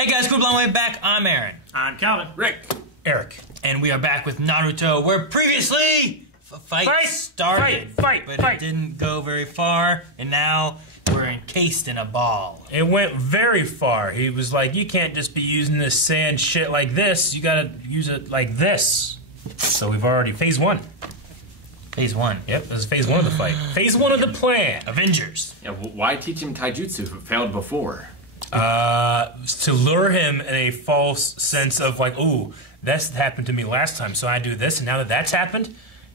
Hey guys, Cool Blonde Way back. I'm Aaron. I'm Calvin. Rick. Eric. And we are back with Naruto, where previously fight started, but it didn't go very far, and now we're encased in a ball. It went very far. He was like, you can't just be using this sand shit like this. You gotta use it like this. So we've already, phase one. Phase one. Yep, this is phase one of the fight. Phase one of the plan. Avengers. Yeah, why teach him taijutsu if it failed before? To lure him in a false sense of like, ooh, this happened to me last time, so I do this, and now that that's happened,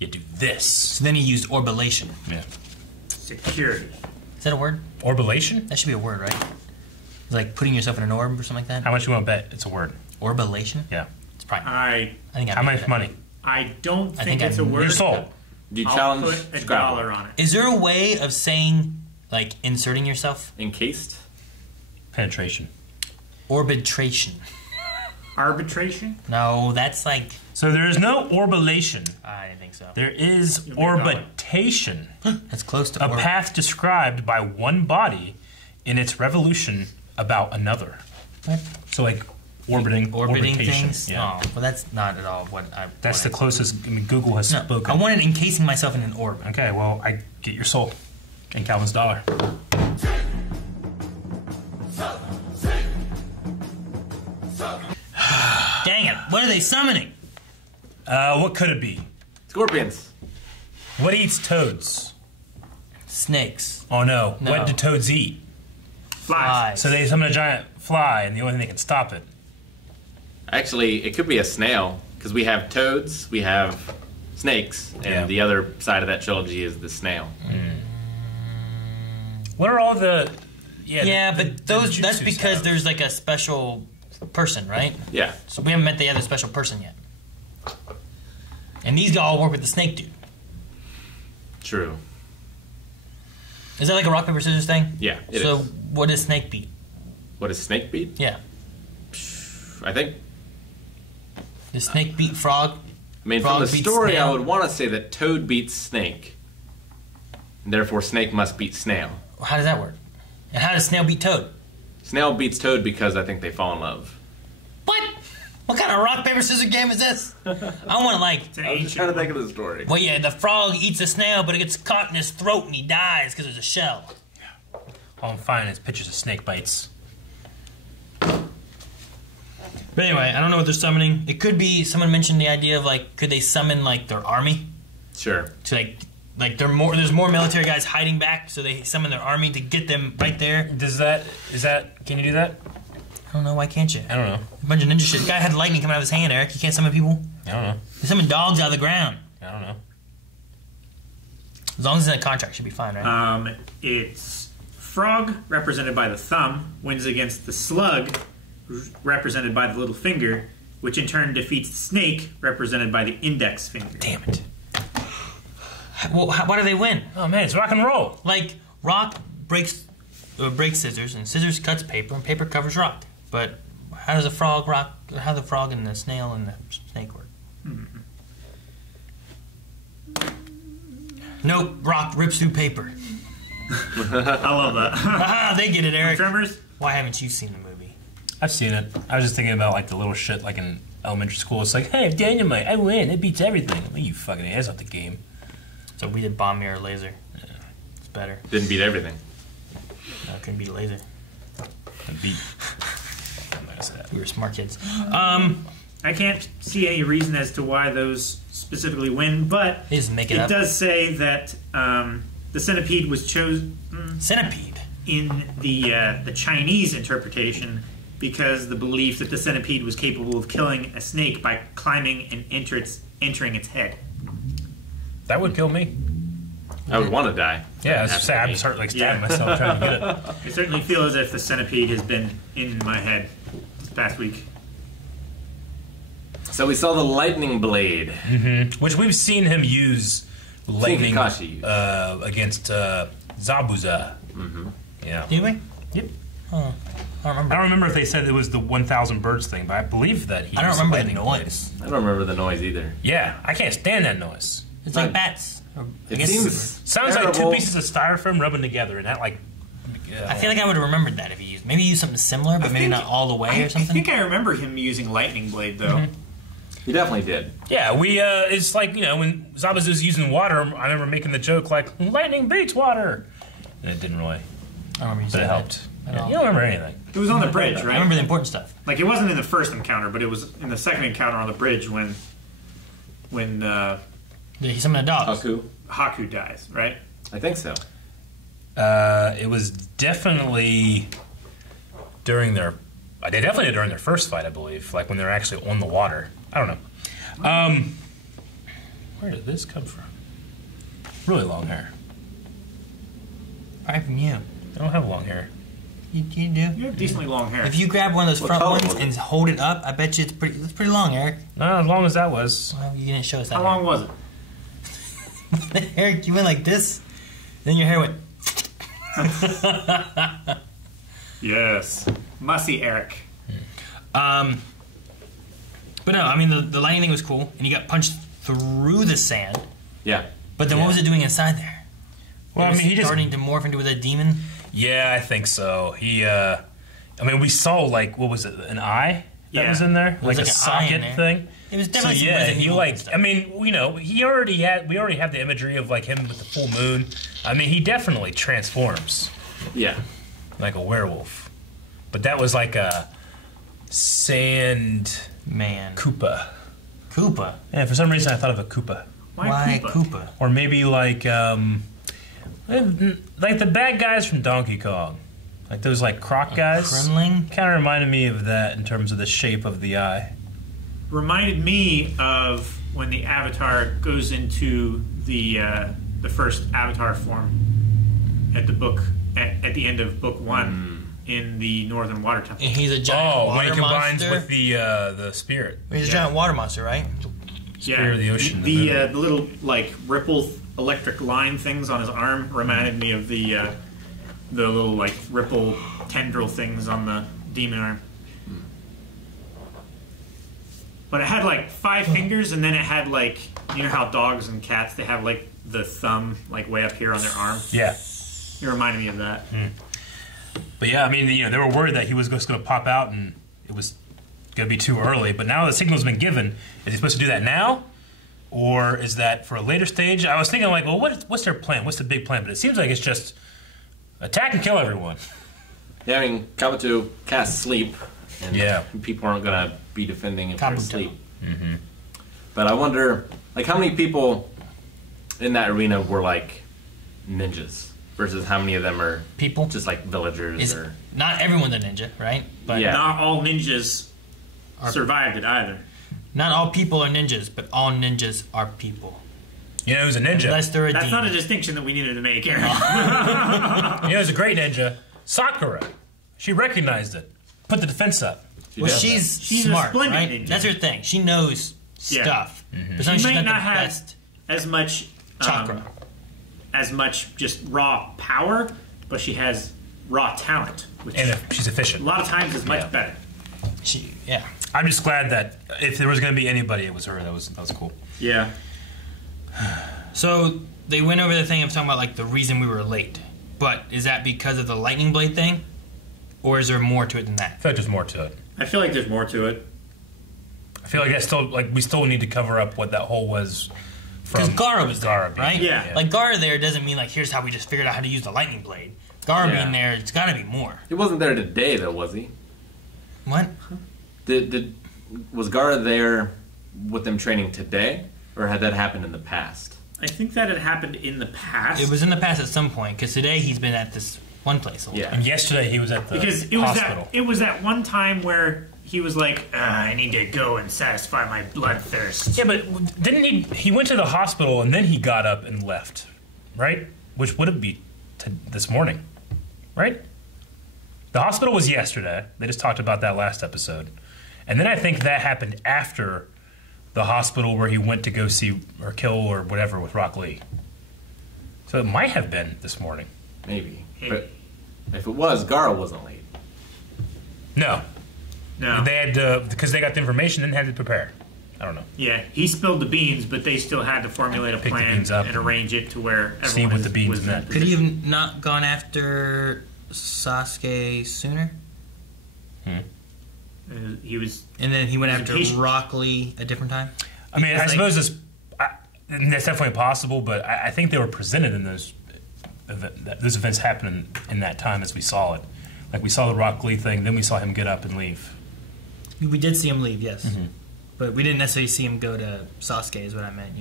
you do this. So then he used orbilation. Yeah. Security. Is that a word? Orbilation? That should be a word, right? It's like putting yourself in an orb or something like that? How much you want to bet it's a word? Orbilation? Yeah. It's probably. I think How much money? don't think it's a word. Your soul. Do you I'll challenge put $1 Scrabble? on it. Is there a way of saying, like, inserting yourself? Encased? Penetration. Orbitration. Arbitration? No, that's like. So there is no orbilation. I didn't think so. There is You'll be a dollar. orbitation. That's close to A path described by one body in its revolution about another. So like orbiting orbitation. things? Yeah. Oh, well, that's not at all what I That's the wanted. closest Google has No, spoken. I wanted encasing myself in an orb. Okay, well, I get your soul and Calvin's dollar. Dang it, what are they summoning? What could it be? Scorpions. What eats toads? Snakes. Oh no. No. What do toads eat? Flies. So they summon a giant fly, and the only thing that can stop it. Actually, it could be a snail, because we have toads, we have snakes, and Yeah. the other side of that trilogy is the snail. What are all the? Yeah, the but those that's jutsus because have? there's like a special person, right? Yeah. So we haven't met the other special person yet. And these all work with the snake dude. True. Is that like a rock, paper, scissors thing? Yeah, it So is. what does snake beat? What is snake beat? Yeah. I think, Does snake beat frog? I mean, Frog from the beats story, snail. I would want to say that toad beats snake. And therefore, snake must beat snail. How does that work? And how does snail beat toad? Snail beats toad because I think they fall in love. What? What kind of rock, paper, scissors game is this? I want to like. It's an I was just ancient trying to one. think of the story. Well, yeah, the frog eats a snail, but it gets caught in his throat and he dies because there's a shell. All I'm finding is pictures of snake bites. But anyway, I don't know what they're summoning. It could be someone mentioned the idea of like, could they summon like their army Sure. to like there's more military guys hiding back, so they summon their army to get them right there. Can you do that? I don't know, why can't you? I don't know. A bunch of ninja shit. The guy had lightning coming out of his hand, Eric. You can't summon people. I don't know. They summon dogs out of the ground. I don't know. As long as it's in a contract, should be fine, right? It's frog, represented by the thumb, wins against the slug, represented by the little finger, which in turn defeats the snake, represented by the index finger. Damn it. Well, why do they win? Oh man, it's rock and roll. Like, rock breaks scissors, and scissors cuts paper, and paper covers rock. But how does a frog rock? How the frog and the snail and the snake work? Nope, rock rips through paper. I love that. Aha, they get it, Eric. Tremors? Why haven't you seen the movie? I've seen it. I was just thinking about like the little shit like in elementary school. It's like, hey, dynamite, I win. It beats everything. Well, you fucking ass off the game. So we did bomb mirror laser. It's better. Didn't beat everything. No, couldn't beat laser. And beat. I'm not gonna say that. We were smart kids. I can't see any reason as to why those specifically win, but They just make it it up. does say that the centipede was chosen Centipede. in the Chinese interpretation because the belief that the centipede was capable of killing a snake by climbing and entering its head. That would kill me. I would want to die. Yeah, I was Have saying, to I'm be. starting like stabbing Yeah. myself trying to get it. I certainly feel as if the centipede has been in my head this past week. So we saw the lightning blade. Which we've seen him use lightning Kakashi. against Zabuza. Yeah. Did we? Yep. Oh, I don't remember. I don't remember if they said it was the 1,000 birds thing, but I believe that he I don't used remember lightning the blade. noise. I don't remember the noise either. Yeah, I can't stand that noise. It's like bats. I It guess seems Sounds like two terrible. pieces of styrofoam rubbing together, and that like I feel like I would have remembered that if he used. Maybe he used something similar, but maybe not all the way or something. I think I remember him using lightning blade though. Mm-hmm. He definitely did. Yeah, it's like, when Zabuza's using water, I remember making the joke like, lightning beats water. And it didn't really. I remember you But saying it that. helped. Yeah, you don't remember anything. It was on the bridge, I right? remember the important stuff. Like, it wasn't in the first encounter, but it was in the second encounter on the bridge when He summoned the dogs. Haku dies, right? I think so. It was definitely during their. They definitely did during their first fight, I believe. Like when they're actually on the water. I don't know. Where did this come from? Really long hair. Right from you. I don't have long hair. You do. You have decently long hair. If you grab one of those What front color ones was it? and hold it up, I bet you it's pretty long, Eric. Not as long as that was. Well, you didn't show us that. How long was it? Eric, you went like this, then your hair went. Yes. Mussy Eric. But no, I mean the lightning thing was cool, and he got punched through the sand. Yeah. But then what was it doing inside there? Well, It I was mean, he just. starting to morph into a demon. Yeah, I think so. We saw like what was it? An eye that Yeah. was in there, was like a like an eye in socket there. thing. It was So definitely some yeah, Resident he Evil like. stuff. I mean, we already have the imagery of like him with the full moon. I mean, he definitely transforms Yeah. like a werewolf, but that was like a sand Man, Koopa. Koopa. Yeah, for some reason I thought of a Koopa, Why Koopa? or maybe like the bad guys from Donkey Kong, like those like croc guys. Kremling? Kind of reminded me of that in terms of the shape of the eye. Reminded me of when the Avatar goes into the first Avatar form at the end of book 1 in the Northern Water Temple. And he's a giant When water he combines monster. with the spirit. He's a giant water monster, right? Spirit of the ocean. The little like ripple electric line things on his arm reminded me of the little like ripple tendril things on the demon arm. But it had like 5 fingers, and then it had like, you know how dogs and cats, they have like the thumb like way up here on their arm. Yeah. It reminded me of that. But yeah, I mean, they were worried that he was just going to pop out and it was going to be too early. But now the signal's been given. Is he supposed to do that now? Or is that for a later stage? I was thinking, like, well, what's their plan? What's the big plan? But it seems like it's just attack and kill everyone. Yeah, I mean, Kabuto casts sleep, and Yeah. people aren't going to be defending if they're Kabuto. asleep. But I wonder, like, how many people in that arena were, like, ninjas versus how many of them are People. just, like, villagers or... Not everyone's a ninja, right? But Yeah. Not all ninjas survived it either. not all people are ninjas, but all ninjas are people. You know who's a ninja? Unless they're a That's demon. not a distinction that we needed to make, Aaron. You know who's a great ninja? Sakura. She recognized it. Put the defense up. Well, does she's She's a smart, splendid right? ninja. That's her thing. She knows Yeah. stuff. But She sometimes she's might not not the have best as much chakra. as much just raw power, but she has raw talent, which And a she's efficient. lot of times is much Yeah. better. Yeah. I'm just glad that if there was going to be anybody, it was her. That was cool. Yeah. So they went over the thing of talking about like the reason we were late. But is that because of the lightning blade thing? Or is there more to it than that? I feel like there's more to it. I feel like there's more to it. I feel like we still need to cover up what that hole was Because from Gara was there, being- right? Yeah. Like Gara there doesn't mean like here's how we just figured out how to use the lightning blade. Gara Yeah. being there, it's got to be more. He wasn't there today, though, was he? What? Was Gara there with them training today, or had that happened in the past? I think that had happened in the past. It was in the past at some point. Because today he's been at this one place. the whole Yeah. time. And yesterday he was at the because it was hospital. it was that one time where he was like, I need to go and satisfy my bloodthirst. Yeah, but didn't he went to the hospital and then he got up and left, right? Which would have been this morning, right? The hospital was yesterday. They just talked about that last episode. And then I think that happened after the hospital where he went to go see or kill or whatever with Rock Lee. So it might have been this morning. Maybe. But if it was, Gara wasn't late. No. No. They had to, because they got the information and had to prepare. I don't know. Yeah, he spilled the beans, but they still had to formulate a Pick the plan beans up and arrange it to where see everyone what the beans was in meant. Could he have not gone after Sasuke sooner. He was, and then he went after patient. Rock Lee a different time. I mean, I suppose that's definitely possible, but I think they were presented in those events happening in that time as we saw it. Like we saw the Rock Lee thing, then we saw him get up and leave. We did see him leave, yes, but we didn't necessarily see him go to Sasuke. Is what I meant,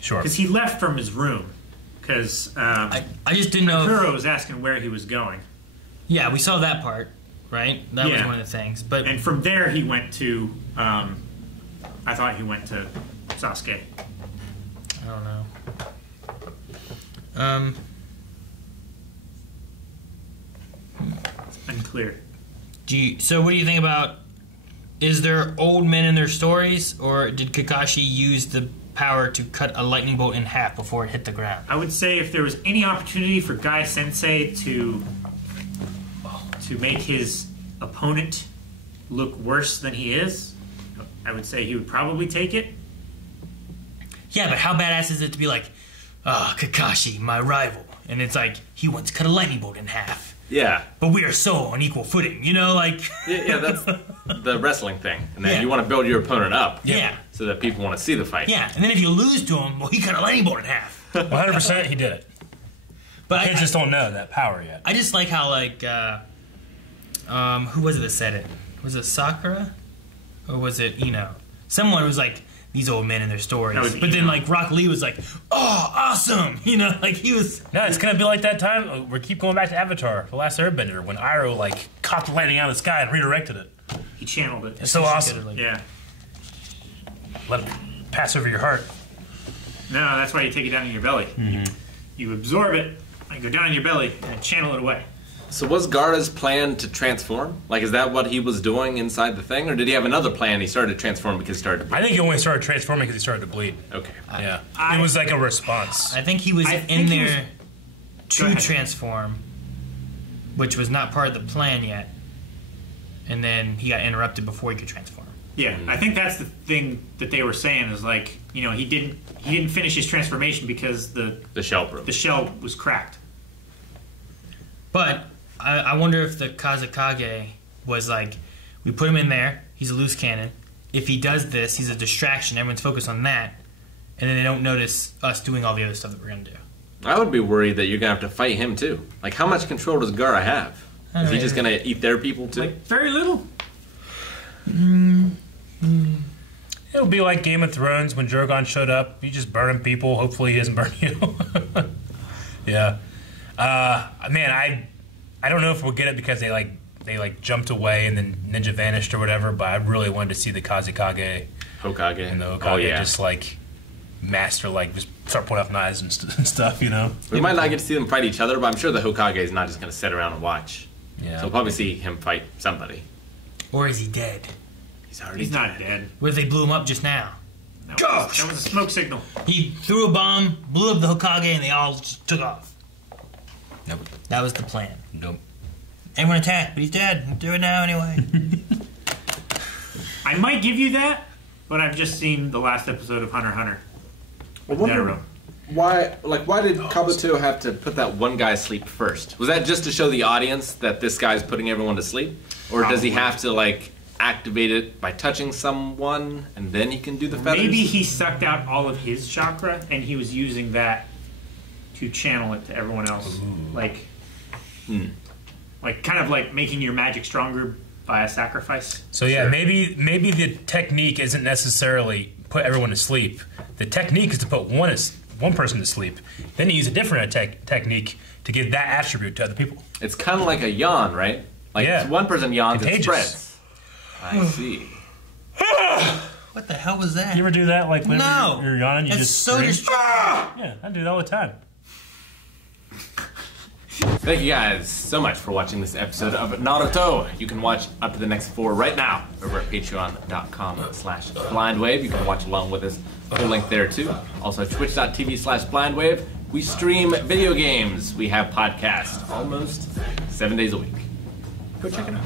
Sure. Because he left from his room. Because I just didn't know. Kuro was asking where he was going. Yeah, we saw that part, right? That was one of the things. And from there he went to. I thought he went to Sasuke. I don't know. It's unclear. So what do you think about? Is there old men in their stories, or did Kakashi use the power to cut a lightning bolt in half before it hit the ground? I would say if there was any opportunity for Guy Sensei to make his opponent look worse than he is, I would say he would probably take it. Yeah, but how badass is it to be like, Kakashi, my rival, and it's like he wants to cut a lightning bolt in half. Yeah. But we are so on equal footing, like... Yeah, that's the wrestling thing. And then you want to build your opponent up. Yeah. So that people want to see the fight. Yeah, and then if you lose to him, well, he cut a lightning bolt in half. 100% he did it. But kids just don't know that power yet. I just like how, who was it that said it? Was it Sakura? Or was it Ino? Someone was like, these old men in their stories. But then, Rock Lee was like, oh, awesome! He was... No, it's going to be like that time. We keep going back to Avatar, The Last Airbender, when Iroh, caught the lightning out of the sky and redirected it. He channeled it. It's so awesome. Yeah. Let it pass over your heart. No, that's why you take it down in your belly. You absorb it, and go down in your belly, and channel it away. So was Gaara's plan to transform? Is that what he was doing inside the thing? Or did he have another plan? He started to transform because he started to bleed? I think he only started transforming because he started to bleed. Okay. Yeah. It was like a response. I think he was in there to transform, which was not part of the plan yet. And then he got interrupted before he could transform. Yeah, I think that's the thing that they were saying is he didn't finish his transformation because the shell broke. The shell was cracked. But I wonder if the Kazekage was we put him in there, he's a loose cannon. If he does this, he's a distraction, everyone's focused on that, and then they don't notice us doing all the other stuff that we're going to do. I would be worried that you're going to have to fight him too. How much control does Gaara have? Is he just going to eat their people too? Very little. It'll be like Game of Thrones when Drogon showed up. You just burning people. Hopefully he doesn't burn you. Yeah. Man, I don't know if we'll get it because they jumped away and then Ninja vanished or whatever, but I really wanted to see the Kazekage. Hokage. And the Hokage just master, just start pointing off knives and stuff, We might not get to see them fight each other, but I'm sure the Hokage is not just going to sit around and watch. Yeah. So we'll probably see him fight somebody. Or is he dead? He's not dead. What if they blew him up just now? That was a smoke signal. He threw a bomb, blew up the Hokage, and they all just took off. Nope. That was the plan. Nope. Everyone attack, but he's dead. Do it now anyway. I might give you that, but I've just seen the last episode of Hunter x Hunter. Why did Kabuto have to put that one guy to sleep first? Was that just to show the audience that this guy's putting everyone to sleep? Or does he have to, activate it by touching someone, and then he can do the feathers? Maybe he sucked out all of his chakra, and he was using that to channel it to everyone else. Kind of like making your magic stronger by a sacrifice. So yeah, maybe the technique isn't necessarily put everyone to sleep. The technique is to put one person to sleep. Then you use a different technique to give that attribute to other people. It's kind of like a yawn, right? One person yawns, it spreads. I see. What the hell was that? You ever do that? When you're yawning, you just so distracting. Yeah, I do that all the time. Thank you guys so much for watching this episode of Naruto. You can watch up to the next 4 right now over at patreon.com/blindwave. You can watch along with us. Full link there too. Also twitch.tv/blindwave. We stream video games. We have podcasts almost 7 days a week. Go check it out.